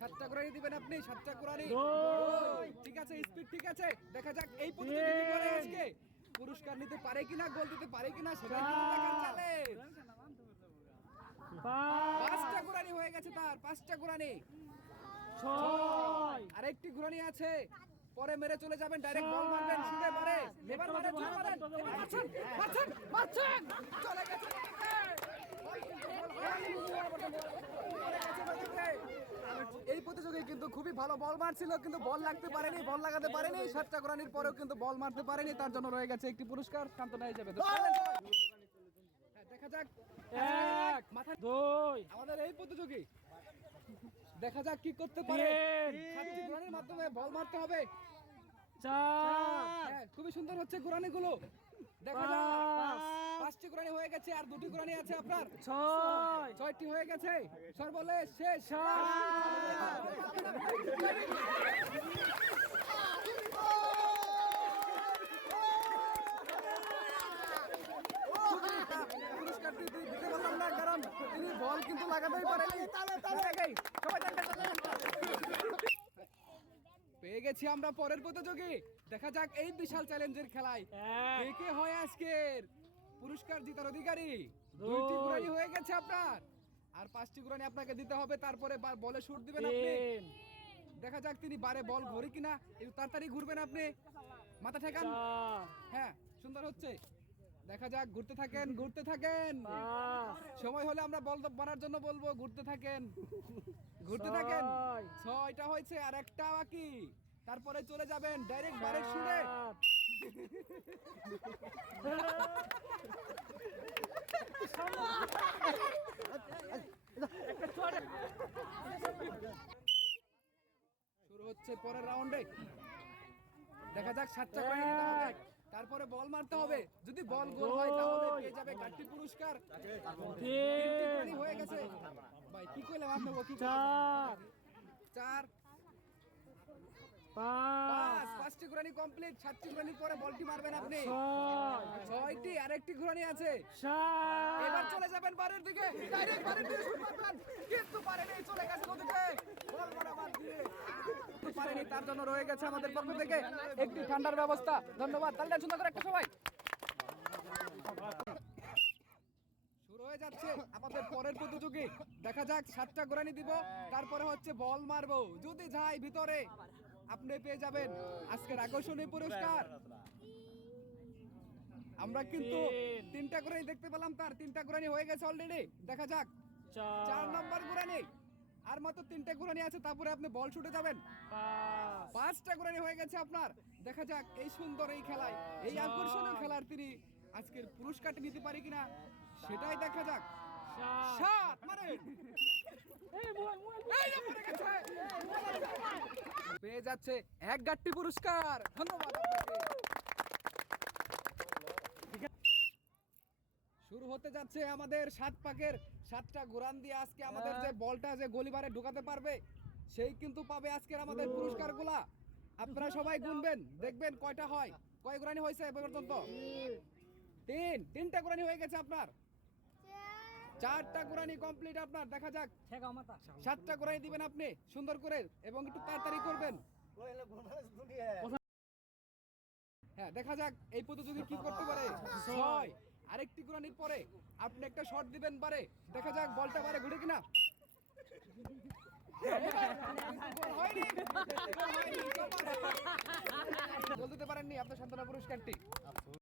সাতটা কোরআনি দুই। ঠিক আছে স্পিড ঠিক আছে। দেখা যাক এই প্রতিযোগী কি করে আজকে। পুরস্কার নিতে পারে কিনা গোল দিতে পারে কিনা দেখার পাঁচটা কোরআনি হয়ে গেছে তার পাঁচটা কোরআনি ছয়। আরেকটি ঘুরানি আছে। পরে মেরে চলে যাবেন ডাইরেক্ট বল মারবেন ছুটে পারে এবার মারেন ছুটে মারেন মারছেন মারছেন মারছেন চলে গেছে চলে গেছে। বাড়িতে। এই প্রতিযোগী কিন্তু খুবই ভালো বল মারছিল কিন্তু বল লাগতে পারেনি বল লাগাতে পারেনি। সাতটা কোরআনির পরেও কিন্তু বল মারতে পারেনি তার জন্য রয়ে গেছে একটি পুরস্কার। সান্ত্বনা হিসেবে। হ্যাঁ, দেখা যাক। এক মাথা দুই। আমাদের এই প্রতিযোগী। দেখা যাক কি করতে পারে। সাতটি গোড়ানির মাধ্যমে বল মারতে হবে। চার। হ্যাঁ, খুবই সুন্দর হচ্ছে গোড়ানি গুলো দেখা যাক। পাঁচটি গোড়ানি হয়ে গেছে আর দুটি গোড়ানি আছে আপনার? ছয়। ছয়টি হয়ে গেছে। সর্বলেশ শেষ। পুরস্কারটি দিতে পারলাম না কারণ তিনি বল কিন্তু লাগাতেই পারেনি সবাই। পেয়ে গেছি আমরা পরের প্রতিযোগী। দেখা যাক এই বিশাল চ্যালেঞ্জের খেলায় কে কে হয় আজকের পুরস্কার জিতার অধিকারী? দুইটি গুরানি হয়ে গেছে আপনার। আর পাঁচটি গুরানি আপনাকে দিতে হবে তারপরে বলে শুট দিবেন আপনি। দেখা যাক তিনি বারে বল ঘুরে কিনা। একটু তাড়াতাড়ি ঘুরবেন আপনি। মাথা ঠেকান। হ্যাঁ সুন্দর হচ্ছে। দেখা যাক ঘুরতে থাকেন ঘুরতে থাকেন। সময় হলে আমরা বল মারার জন্য বলব ঘুরতে থাকেন। ঘুরতে থাকেন। ছয়টা হয়েছে আর একটা বাকি। তারপরে চলে যাবেন ডাইরেক্ট বারের শুনে। শুরু হচ্ছে পরের রাউন্ডে দেখা যাক সাতটা হবে। তারপরে বল মারতে হবে। যদি বল গোল হয় তাহলে পেয়ে যাবে গাড়ি পুরস্কার। তিনটি হয়ে গেছে। ভাই কি কইলাম আপনাকে কি চার। চার। পাঁচ। পাঁচ। পাঁচটি ঘুরানি কমপ্লিট। সাতটি ঘুরানির পরে বলটি মারবেন আপনি। ছয়। ছয়টি আরেকটি ঘুরানি আছে। এবার চলে যাবেন বাড়ির দিকে। ডাইরেক্ট বাড়ির দিকে শুট মারবেন কিন্তু পারেনি চলে গেছে ওদিকে বল মারা বাদ তার জন্য রয়ে গেছে আমাদের পক্ষ থেকে। একটি ঠান্ডার ব্যবস্থা। ধন্যবাদ। তাহলে সুন্দর করে একটা সবাই শুরু হয়ে যাচ্ছে আমাদের পরের প্রতিযোগী। দেখা যাক সাতটা গোরানি দিব। তারপরে হচ্ছে বল মারবো। যদি যাই ভিতরে আপনি পেয়ে যাবেন আজকের আকর্ষণীয় পুরস্কার। আমরা কিন্তু তিনটা গোরানি দেখতে পেলাম তার তিনটা গোরানি হয়ে গেছে অলরেডি দেখা যাক। চার। নম্বর গোরানি আর মাত্র তিনটা গোরানি আছে তারপরে আপনি বল ছুটে যাবেন। পাঁচটা গোরানি হয়ে গেছে আপনার। দেখা যাক এই সুন্দর এই খেলায় এই আকর্ষণীয় খেলার তিনি আজকের পুরস্কারটি নিতে পারি কিনা সেটাই দেখা যাক। সাত। মানে। পেয়ে যাচ্ছে এক গাট্টি পুরস্কার। ধন্যবাদ আপনাকে। শুরু হতে যাচ্ছে আমাদের সাত পাকের সাতটা গোরান দিয়ে আজকে আমাদের যে বলটা যে গলিবারে ঢোকাতে পারবে সেই কিন্তু পাবে আজকের আমাদের পুরস্কারগুলা। আপনারা সবাই গুনবেন দেখবেন কয়টা হয় কয় গোরানি হয়েছে এ পর্যন্ত? তিন তিনটা গোরানি হয়ে গেছে আপনার। চারটা গোরানি কমপ্লিট আপনার দেখা যাক। সাতটা গোরানি দিবেন আপনি সুন্দর করে এবং একটু তাড়াতাড়ি করবেন। হ্যাঁ দেখা যাক এই প্রতিযোগী কি করতে পারে। ছয়। আরেকটি কোরআনির পরে আপনি একটা শট দিবেন পারে দেখা যাক বলটা পারে ঘুরে কিনা। বলতে পারেননি আপনার সান্ত্বনা পুরস্কারটি।